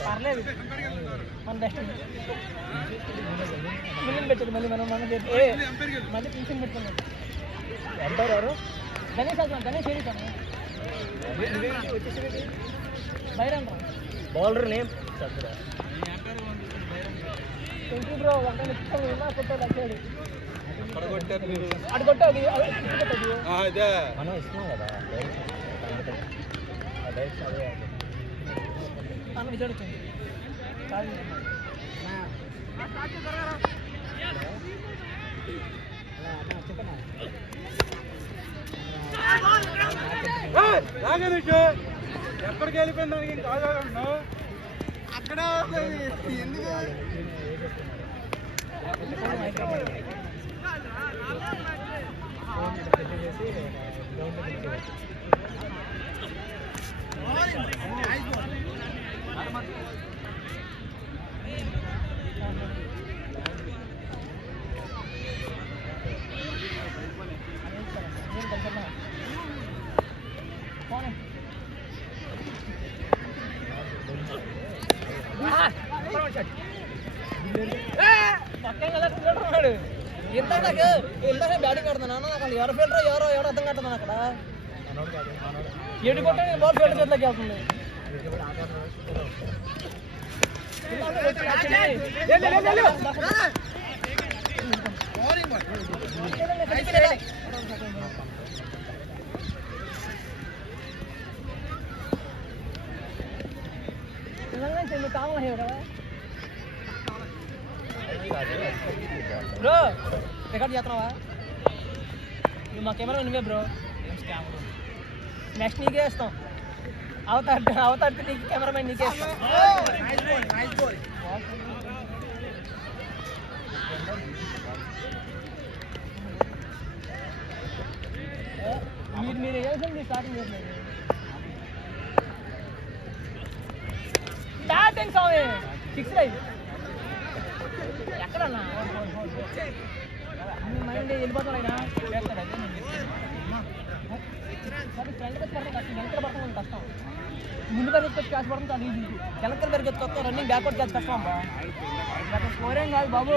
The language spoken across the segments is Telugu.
పర్లేదు మన బెస్ట్ మిలియన్ పెట్టారు మళ్ళీ మనం మళ్ళీ పింఛన్ పెట్టుకున్నాం ఎంపైర్ ఎవరు గణేష్ అవుతున్నాం గణేష్ ఏడుతాను బైరన్ రా బౌలర్ నేమ్ ట్వంటీ బ్రో ఒకటే కొట్టాడు వచ్చాడు అటు కొట్టాడు మనం ఇస్తున్నాం కదా తను విచాడుతుంది ఎప్పటికి వెళ్ళిపోయింది దానికి కాదు అక్కడ ఎందుకు ఇందాక బ్యాటింగ్ ఆడుతున్నా నాకు ఎవరు ఫీల్డర్ ఎవరో అర్థం కట్టదు అక్కడ ఎటు కొట్టే బాల్ ఫీల్డర్ చేతిలోకి వెళ్తుంది బ్రో రికార్డ్ చేస్తున్నావా నువ్వు మా కెమెరా నువ్వే బ్రో నెక్స్ట్ నీకే ఇస్తాం అవతాడితే నీకు కెమెరామెన్ నీకే ఇస్తాం మీరు వేయాల్సింది స్టార్టింగ్ చేయలేదు బ్యాటింగ్ స్వామి సిక్స్ లైవ్ ఎక్కడన్నా మైండ్ వెళ్ళిపోతాడు ఆయన ఫ్రంట్ పడతాం కష్టం వెనక పడతాం కష్టం ముందు పరిగెత్తుకొచ్చి క్యాచ్ పడతాం చాలా ఈజీ వెనక పరిగెత్తుకొస్తాం రన్నింగ్ బ్యాక్వర్డ్ క్యాచ్ కష్టం అబ్బా అక్కడ స్కోర్ ఏం కాదు బాబు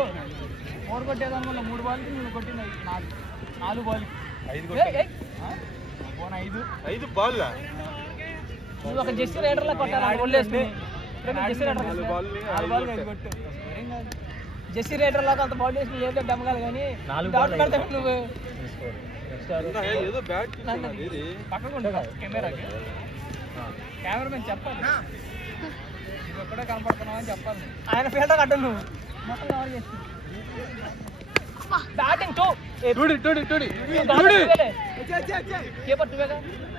4 కొట్టేదానివల్ల 3 బాల్కి నువ్వు కొట్టింది 4 బాల్ 5 బాల్ నువ్వు ఒక జెస్సీ రైడర్లా కొట్టాలి ఒళ్ళేసుకుని జెస్సీ రైడర్ 4 బాల్ కొట్టు జెస్సీ రైడర్ లాగా అంత బాల్ వేసుకుని లేదు డమ్మగాలి కానీ పెడతావు నువ్వు పక్కకు కెమెరాకి కెమెరామెన్ చెప్పాలి నువ్వు ఎక్కడో కనపడుతున్నావు అని చెప్పాలి ఆయన ఫీల్డర్ కట్టు నువ్వు మొత్తం కవర్ చేసి బ్యాటింగ్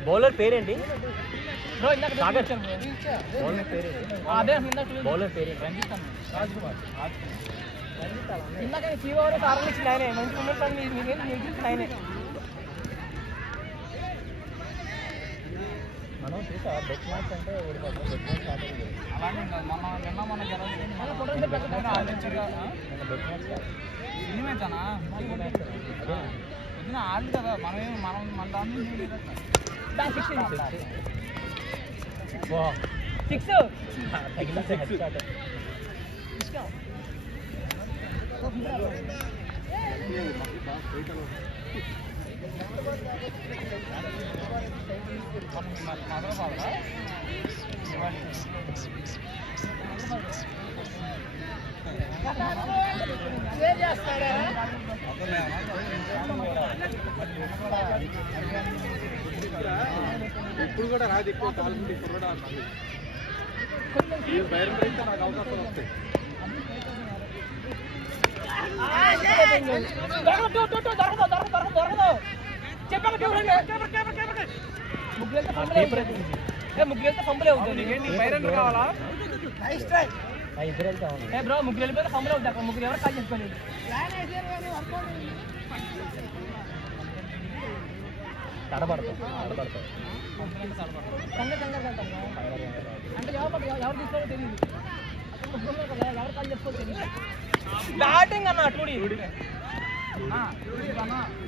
బౌలర్ పేరేంటి బ్రో ఇందాక అదే బౌలర్ పేరు ఇందాక ఫీవర్ కారణం ఇచ్చింది ఆయనే మంచి మూమెంట్ ఆయనే మనం చూసా బెట్ మ్యాచ్ అంటే ఓడిపోతాం బెట్ మ్యాచ్ అలానే మన జరుగుతుంది బెట్ మ్యాచ్ సినిమానా పొద్దున ఆడదు కదా మనం మన దాని సిక్స్ ఇప్పుడు కూడా రాదు ఎక్కువ కావాలంటే ఇప్పుడు కూడా బయట నాకు అవకాశాలు వస్తాయి ముగ్గురు ఫంబుల్ అవుతుంది కావాలా బ్రో ముగ్గురు వెళ్ళిపోతే ఫంబుల్ అవుతుంది అక్కడ ముగ్గురు ఎవరు కాల్ చేసుకోలేదు అంటే ఎవరు తీసుకోవాలో తెలియదు ఎవరు కాల్ చేసుకోవాలో తెలియదు బ్యాటింగ్ అన్న 2D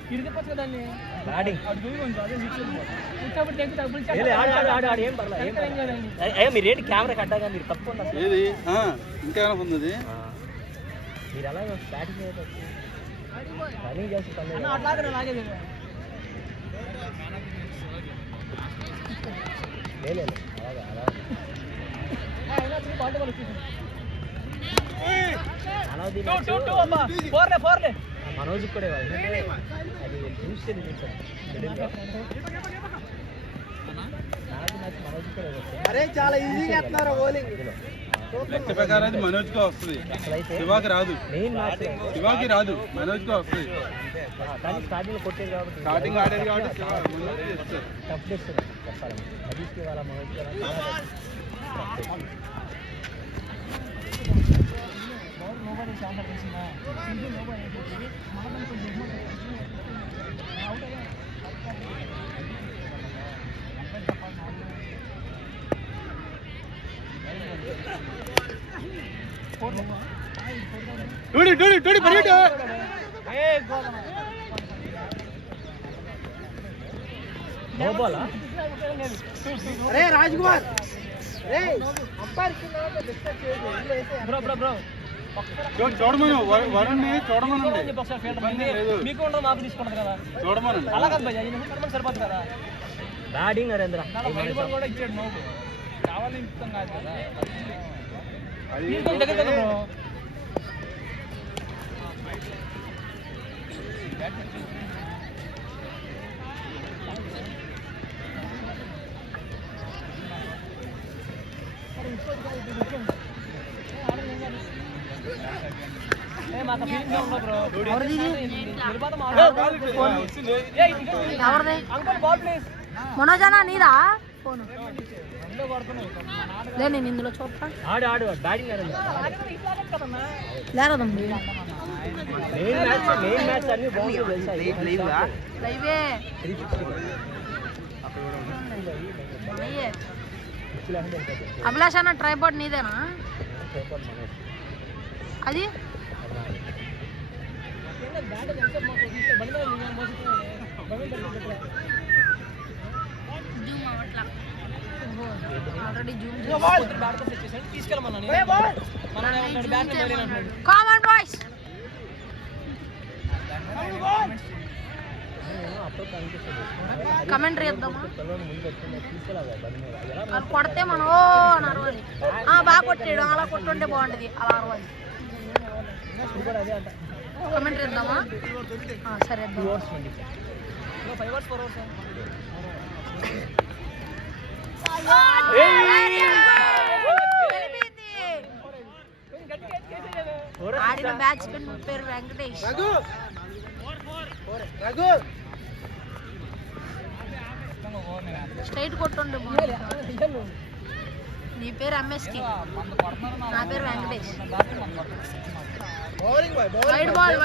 ఇరిగిపోవచ్చు కదండి బ్యాటింగ్ అటు పోయి కొంచెం అదే కూర్చోబెట్టి ఎంత డబ్బులు ఆడు ఏం పర్లేదు మీరు ఏంటి కెమెరా కట్టాగా మీరు తప్పు ఉన్నారు ఏది ఇంకేమైనా ఉంది మీరు అలా బ్యాటింగ్ రన్నింగ్ చేసి పర్లేదు అట్లాగే లాగేది లేదు అలాగే అలా పాట వాళ్ళు వచ్చేసింది మనోజ్ కూడా ఎందుకంటే అది చూస్తే మనోజ్ కూడా అరే చాలా ఈజీగా చేస్తున్నారు బౌలింగ్ లెక్క ప్రకారం అది మనోజ్గా వస్తుంది శివాకి రాదు శివాకి రాదు మనోజ్గా వస్తుంది కానీ స్టార్టింగ్ కొట్టేది కాబట్టి స్టార్టింగ్ ఆడేది కాబట్టి టఫ్ చేస్తుంది చెప్పాలి అదీష్కి వాళ్ళ మనోజ్కి nobody is on the racing now. Simply nobody is doing it. Mahadan ko judgment out again. Dude, పరిగెట్టు. నో బాల్ అరే రాజ్కుమార్ రే అంపైర్ కింద డిస్టర్బ్ చేయొద్దు బ్రో చూడమను వరుణ్ని చూడమనండి మీకు ఉండదు మాకు తీసుకుంటారు కదా చూడమనండి అలా కాదు భయ్యా సరిపోతుంది కదా బ్యాటింగ్ నరేంద్ర కూడా ఇచ్చాడు నోకు కావాలని ఇస్తాం కాదు కదా మనోజనా నీదా ఫోన్ లే నేను ఇందులో చూస్తా ఆడు బ్యాటింగ్ లేరదండి మెయిన్ మ్యాచ్ అన్ని బాగుంది లైవే 360 అభిలాష్ అన్న ట్రైపాడ్ నీదేనా అది already zoom come on boys commentary ఇద్దామా అది కొడితే మనం ఓ అని అరవాలి బాగా కొట్టాడు అలా కొట్టుంటే బాగుంటుంది అలా అరవాలి కమెంటరీ ఇద్దామా సరే ఆడిన బ్యాచ్ పేరు వెంకటేష్ స్ట్రైట్ కొట్టుండే నీ పేరు ఎంఎస్కి నా పేరు వెంకటేష్ వైడ్ బాల్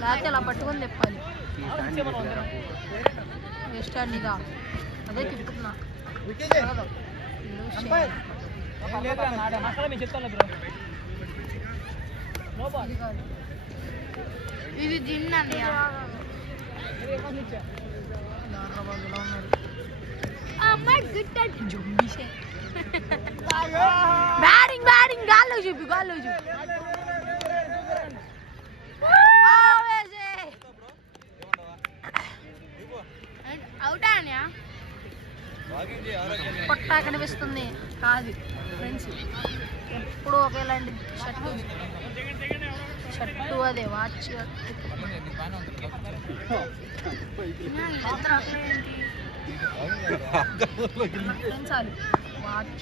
రాత్రి అలా పట్టుకొని తెప్పాలి వేస్టాండిగా అదే తిప్పుతున్నా ఇది జిమ్ అండి బ్యాటింగ్ గాల్లో చూపి అవుటా అనియా పొట్టా కనిపిస్తుంది కాదు ఫ్రెండ్స్ ఎప్పుడు ఒకేలాంటి షర్టు అదే వాచ్ పెంచాలి వాచ్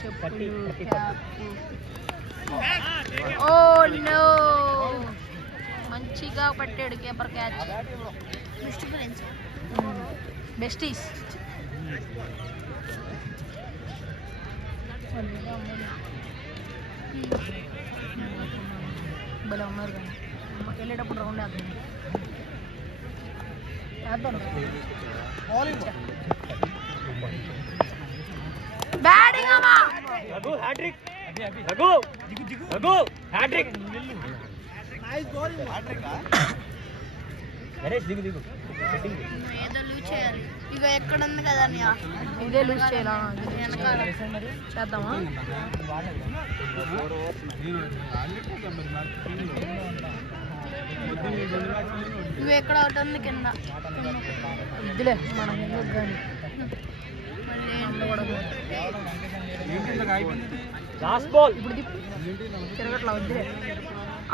చెప్పులు క్యాప్ ఓ నో, మంచిగా పట్టాడు కీపర్ క్యాచ్. బెస్టీస్. భలే ఉన్నారు కానీ వెళ్ళేటప్పుడు రౌండ్ వేద్దాం. బ్యాటింగ్ అమ్మా. రఘు హ్యాట్రిక్. రఘు రఘు హ్యాట్రిక్. గణేష్ దిగు దిగు. ఏదో లూజ్ చేయాలి. ఇక ఎక్కడ ఉంది కదా ఇదే లూజ్ చేయాలా? చేద్దామా? నువ్వు ఎక్కడ ఒకటి ఉంది కింద. ఇద్దులే మనం ఎందుకు కానీ లాస్ట్ బాల్. ఇప్పుడు తిరగట్లా వద్దులే.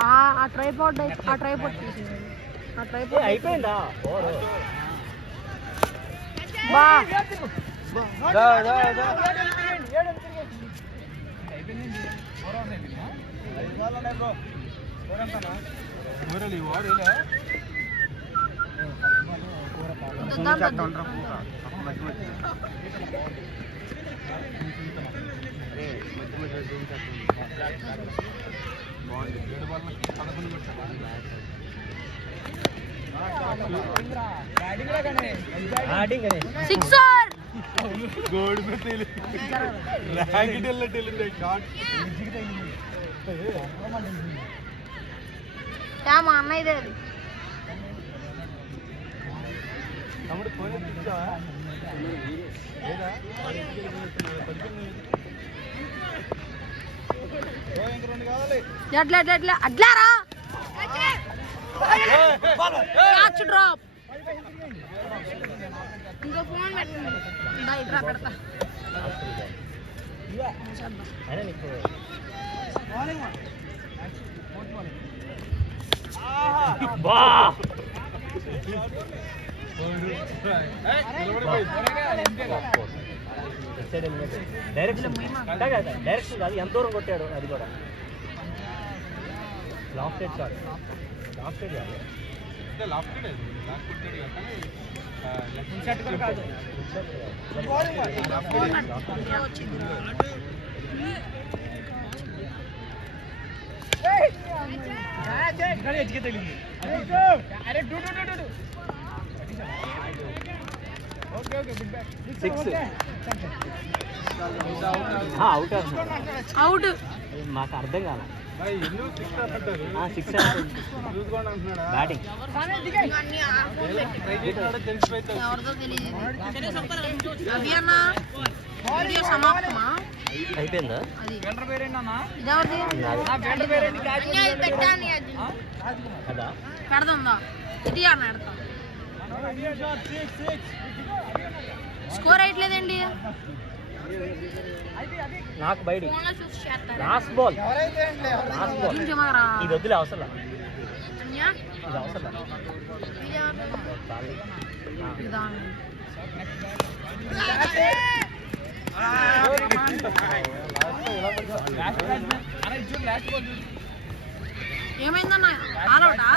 ఆ ట్రైపాడ్ తీసేది. ఆ ట్రైపాడ్ అయిపోయిందా? బా సిక్సర్. గోల్డ్ में तेल रैंक टेल टेल शॉट మా అన్న ఇదే అది. നമ്മുടെ ഫോൺ തിരിച്ചാ ഏതാ ఎట్లా అట్లారా క్యాచ్ డ్రాప్. ఇంకో ఫోన్ పెట్టండి. ఇట్లా పెడతా. డైరెక్షన్ కాదు, ఎంత దూరం కొట్టాడు అది కూడా. లాఫ్ సైడ్ కాదు, లాఫ్ సైడ్ కాదు. అవుట్. మాకు అర్థం కాల. Six batting. ఎవరితో తెలియదు. అవి అన్న వీడియో సమాప్తమా? అయిపోయిందా? అది కదా పెడదా ఇది అన్న పెడతాం. స్కోర్ అయ్యట్లేదండి. నాకు బయట. Last ball. ఇది వద్దులే, అవసరం ఇది అవసరం. ఏమైందన్నా? ఆల్ అవుటా?